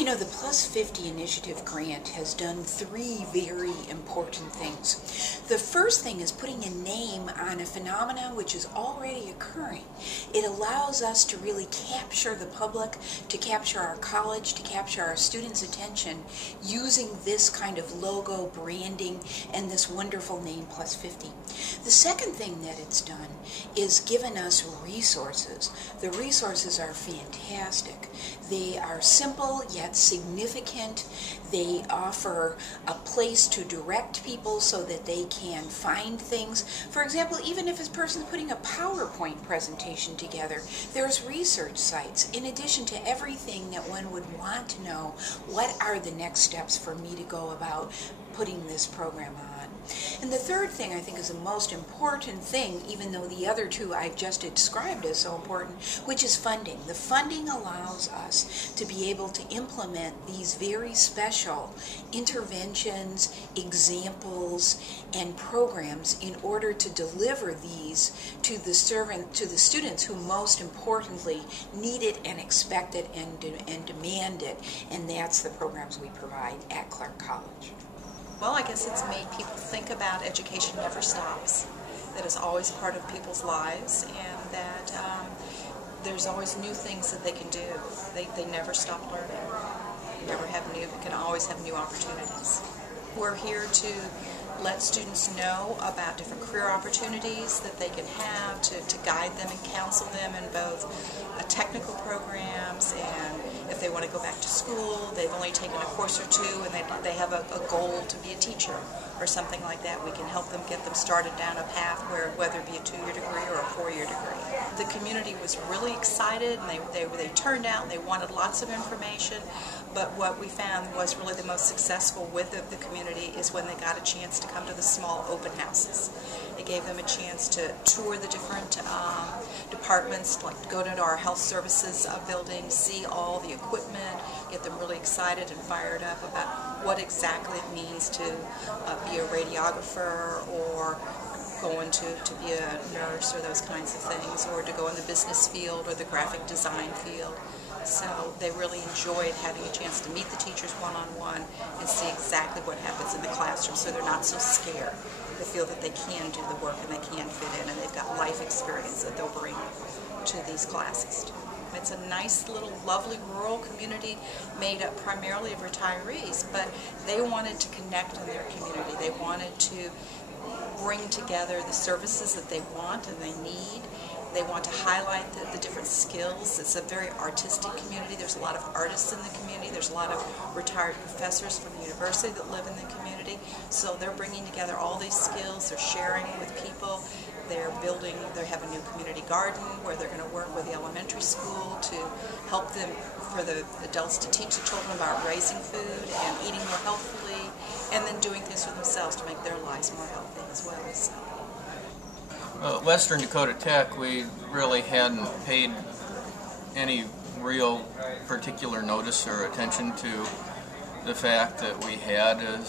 You know, the Plus 50 Initiative Grant has done three very important things. The first thing is putting a name on a phenomenon which is already occurring. It allows us to really capture the public, to capture our college, to capture our students' attention using this kind of logo branding and this wonderful name Plus 50. The second thing that it's done is given us resources. The resources are fantastic. They are simple yet significant. They offer a place to direct people so that they can find things. For example, even if a person's putting a PowerPoint presentation together, there's research sites. In addition to everything that one would want to know, what are the next steps for me to go about putting this program on? And the third thing I think is the most important thing, even though the other two I've just described as so important, which is funding. The funding allows us to be able to implement these very special interventions, examples, and programs in order to deliver these to the students who most importantly need it and expect it and demand it. And that's the programs we provide at Clark College. Well, I guess it's made people think about education never stops, that it's always part of people's lives, and that there's always new things that they can do. They never stop learning. They can always have new opportunities. We're here to let students know about different career opportunities that they can have, to guide them and counsel them in both technical programs, and if they want to go back to school, they've only taken a course or two and they have a goal to be a teacher or something like that. We can help them get them started down a path whether it be a 2-year degree or a 4-year degree. The community was really excited, and they turned out and they wanted lots of information. But what we found was really the most successful with the community is when they got a chance to come to the small open houses. It gave them a chance to tour the different departments, like go to our health services building, see all the equipment, get them really excited and fired up about what exactly it means to be a radiographer, or going to be a nurse, or those kinds of things, or to go in the business field or the graphic design field. So they really enjoyed having a chance to meet the teachers one-on-one and see exactly what happens in the classroom, so they're not so scared. They feel that they can do the work and they can fit in, and they've got life experience that they'll bring to these classes too. It's a nice little lovely rural community made up primarily of retirees, but they wanted to connect in their community. They wanted to bring together the services that they want and they need. They want to highlight the different skills. It's a very artistic community. There's a lot of artists in the community. There's a lot of retired professors from the university that live in the community. So they're bringing together all these skills. They're sharing with people. They have a new community garden where they're going to work with the elementary school to help them, for the adults, to teach the children about raising food and eating more healthfully, and then doing things for themselves to make their lives more healthy as well. So. Western Dakota Tech, we really hadn't paid any real particular notice or attention to the fact that we had a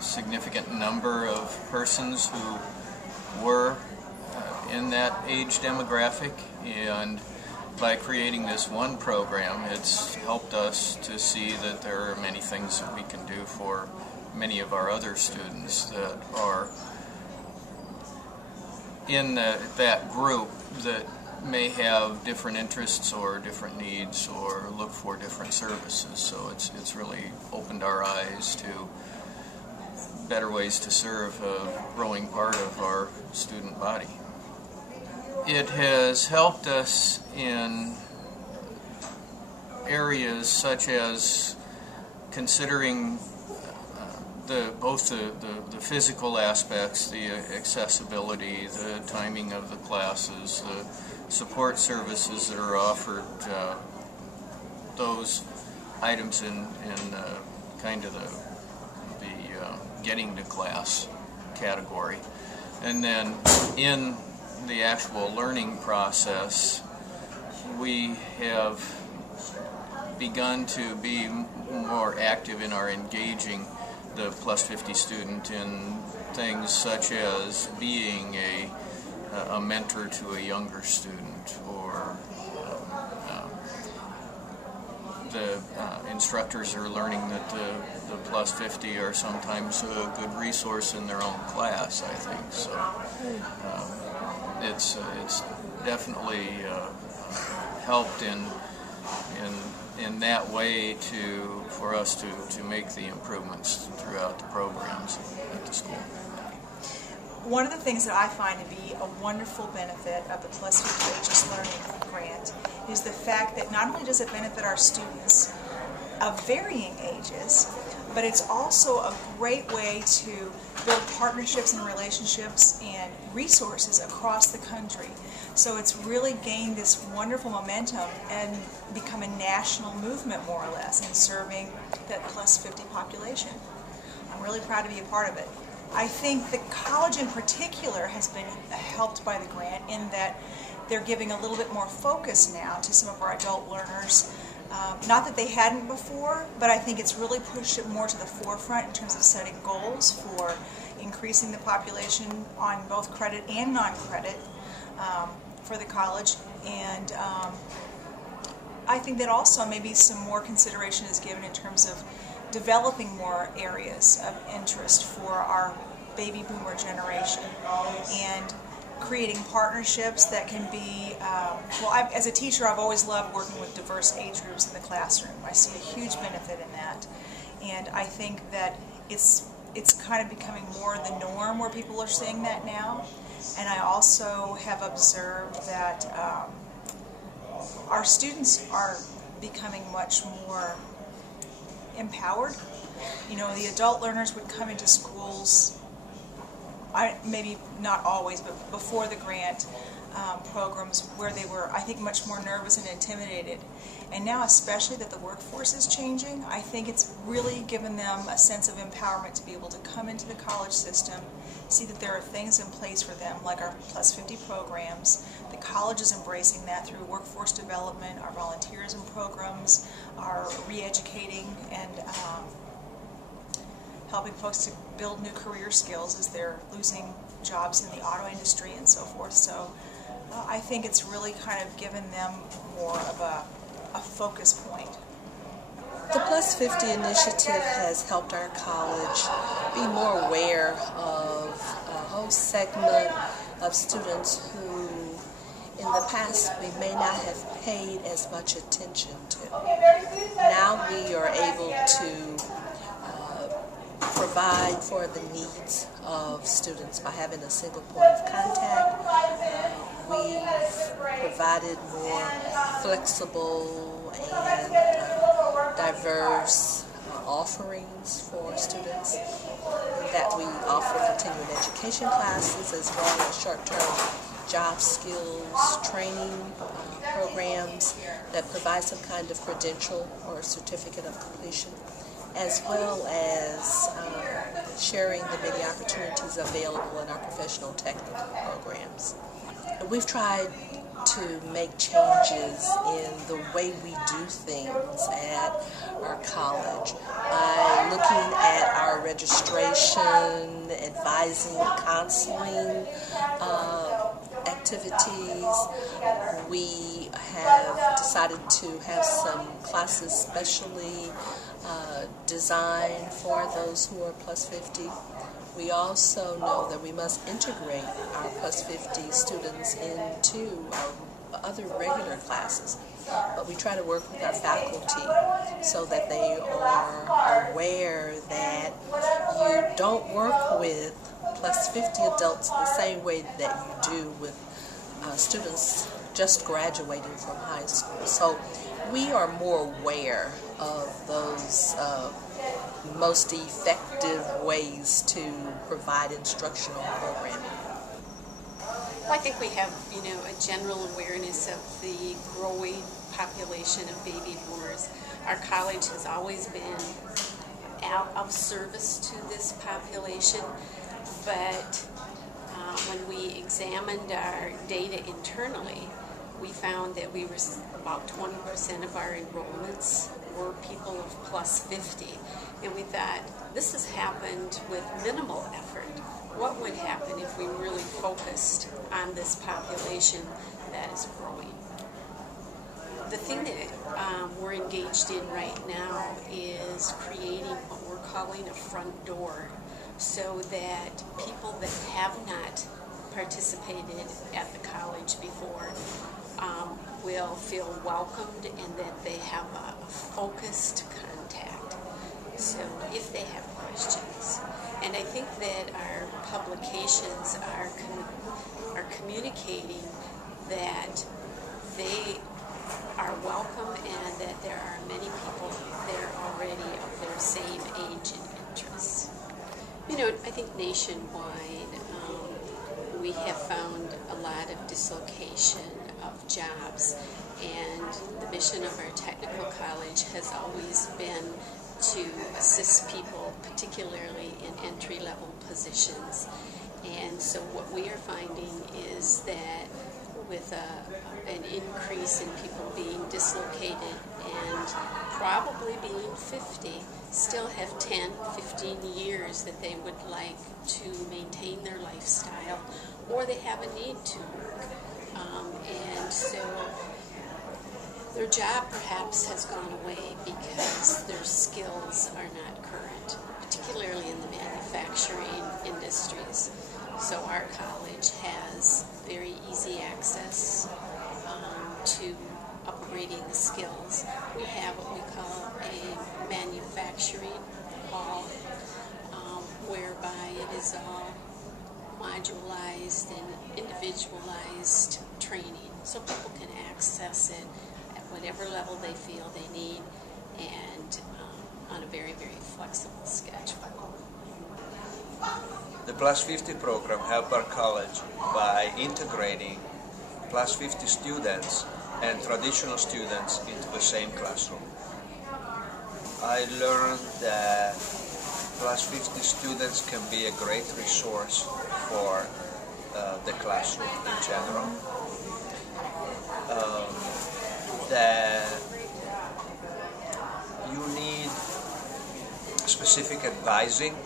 significant number of persons who were in that age demographic, and by creating this one program, it's helped us to see that there are many things that we can do for many of our other students that are in that group that may have different interests or different needs or look for different services. So it's really opened our eyes to better ways to serve a growing part of our student body. It has helped us in areas such as considering both the physical aspects, the accessibility, the timing of the classes, the support services that are offered, those items in kind of the getting to class category. And then in the actual learning process, we have begun to be more active in our engaging the Plus 50 student in things such as being a mentor to a younger student, or the instructors are learning that the plus 50 are sometimes a good resource in their own class, I think. So it's definitely helped in that way for us to make the improvements throughout the programs at the school. One of the things that I find to be a wonderful benefit of the Plus 50 Ages Learning Grant is the fact that not only does it benefit our students of varying ages, but it's also a great way to build partnerships and relationships and resources across the country. So it's really gained this wonderful momentum and become a national movement, more or less, in serving that plus 50 population. I'm really proud to be a part of it. I think the college in particular has been helped by the grant in that they're giving a little bit more focus now to some of our adult learners. Not that they hadn't before, but I think it's really pushed it more to the forefront in terms of setting goals for increasing the population on both credit and non-credit for the college. And I think that also maybe some more consideration is given in terms of developing more areas of interest for our baby boomer generation and creating partnerships that can be, as a teacher I've always loved working with diverse age groups in the classroom. I see a huge benefit in that, and I think that it's kind of becoming more the norm where people are seeing that now. And I also have observed that our students are becoming much more empowered. You know, the adult learners would come into schools, maybe not always, but before the grant programs, where they were, I think, much more nervous and intimidated. And now, especially that the workforce is changing, I think it's really given them a sense of empowerment to be able to come into the college system, see that there are things in place for them, like our Plus 50 programs. The college is embracing that through workforce development, our volunteerism programs, our re-educating and helping folks to build new career skills as they're losing jobs in the auto industry and so forth. So I think it's really kind of given them more of a focus point. The Plus 50 initiative has helped our college be more aware of a whole segment of students who in the past we may not have paid as much attention to. Now we are able to provide for the needs of students by having a single point of contact. We've provided more flexible and diverse offerings for students, that we offer continuing education classes as well as short-term job skills training programs that provide some kind of credential or certificate of completion, as well as sharing the many opportunities available in our professional technical programs. We've tried to make changes in the way we do things at our college by looking at our registration, advising, counseling activities. We have decided to have some classes specially designed for those who are plus 50. We also know that we must integrate our plus 50 students into our other regular classes, but we try to work with our faculty so that they are aware that you don't work with plus 50 adults the same way that you do with students just graduating from high school. So we are more aware of those most effective ways to provide instructional programming. Well, I think we have, a general awareness of the growing population of baby boomers. Our college has always been out of service to this population, but when we examined our data internally, we found that we were about 20% of our enrollments were people of plus 50. And we thought, this has happened with minimal effort. What would happen if we really focused on this population that is growing? The thing that we're engaged in right now is creating what we're calling a front door, so that people that have not participated at the college before will feel welcomed and that they have a focused contact. So if they have questions. And I think that our publications are communicating that they are welcome and that there are many people there already of their same age and interests. You know, I think nationwide we have found a lot of dislocation of jobs, and the mission of our technical college has always been to assist people, particularly in entry-level positions. And so what we are finding is that with an increase in people being dislocated and probably being 50, still have 10, 15 years that they would like to maintain their lifestyle, or they have a need to work. And so their job perhaps has gone away because their skills are not current, particularly in the manufacturing industries. So our college has very easy access to upgrading the skills. We have what we call a manufacturing hall, whereby it is all modularized and individualized training, so people can access it at whatever level they feel they need, and on a very, very flexible schedule. The Plus 50 program helped our college by integrating Plus 50 students and traditional students into the same classroom. I learned that Plus 50 students can be a great resource for the classroom in general. That you need specific advising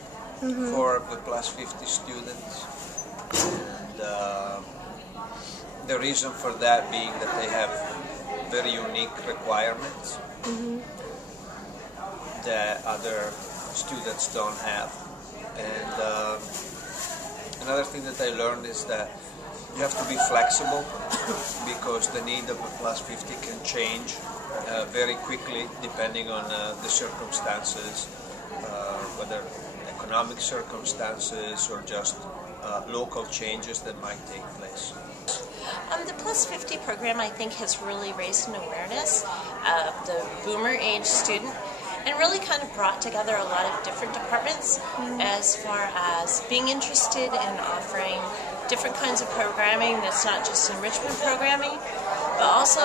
for the Plus 50 students, and the reason for that being that they have very unique requirements that other students don't have. And another thing that I learned is that you have to be flexible because the need of a Plus 50 can change very quickly depending on the circumstances, whether economic circumstances or just local changes that might take place. The Plus 50 program, I think, has really raised an awareness of the boomer age student and really kind of brought together a lot of different departments as far as being interested in offering different kinds of programming that's not just enrichment programming, but also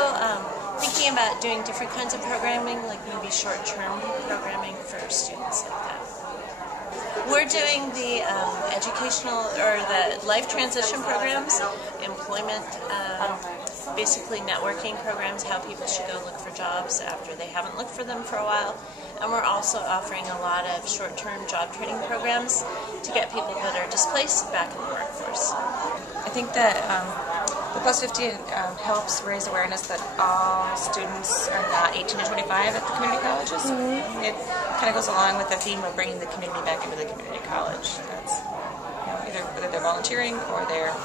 thinking about doing different kinds of programming, like maybe short-term programming for students like that. We're doing the educational or the life transition programs, employment, basically networking programs, how people should go look for jobs after they haven't looked for them for a while. And we're also offering a lot of short-term job training programs to get people that are displaced back in the workforce. I think that the Plus 50 helps raise awareness that all students are not 18 to 25 at the community colleges. It kind of goes along with the theme of bringing the community back into the community college. That's either whether they're volunteering or they're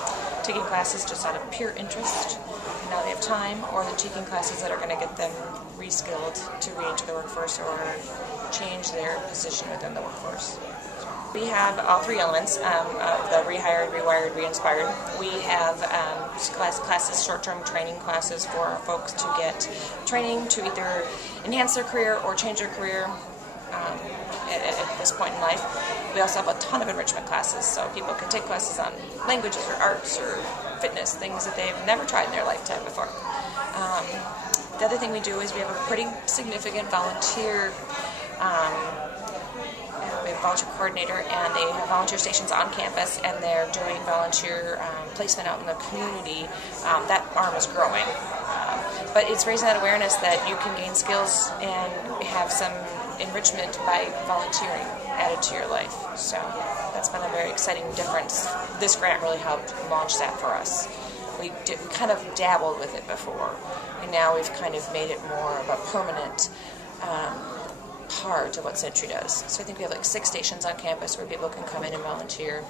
taking classes just out of pure interest, and now they have time, or they're taking classes that are going to get them reskilled to re-enter the workforce or change their position within the workforce. We have all three elements of the rehired, rewired, re-inspired. We have classes, short-term training classes for folks to get training to either enhance their career or change their career at this point in life. We also have a ton of enrichment classes, so people can take classes on languages or arts or fitness, things that they've never tried in their lifetime before. The other thing we do is we have a pretty significant volunteer we have a volunteer coordinator, and they have volunteer stations on campus, and they're doing volunteer placement out in the community. That arm is growing. But it's raising that awareness that you can gain skills and have some enrichment by volunteering added to your life. So that's been a very exciting difference. This grant really helped launch that for us. We kind of dabbled with it before, and now we've kind of made it more of a permanent part of what Century does. So I think we have like 6 stations on campus where people can come in and volunteer.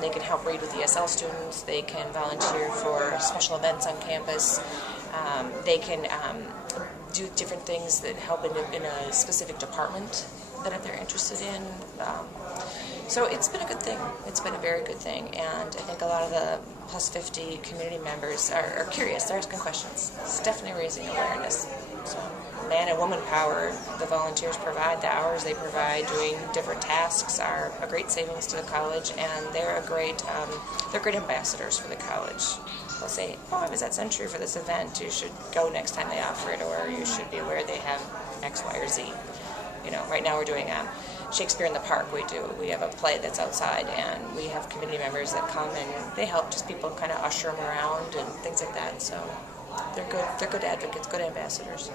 They can help read with ESL students. They can volunteer for special events on campus. They can do different things that help in a specific department that they're interested in. So it's been a good thing. It's been a very good thing, and I think a lot of the Plus 50 community members are curious. They're asking questions. It's definitely raising awareness. So man and woman power, the volunteers provide, the hours they provide doing different tasks are a great savings to the college, and they're great ambassadors for the college. They'll say, oh, I was at Century for this event, you should go next time they offer it, or you should be aware they have X, Y, or Z. You know, right now we're doing Shakespeare in the Park. We have a play that's outside, and we have community members that come and they help just people kind of usher them around and things like that. So they're good advocates, good ambassadors.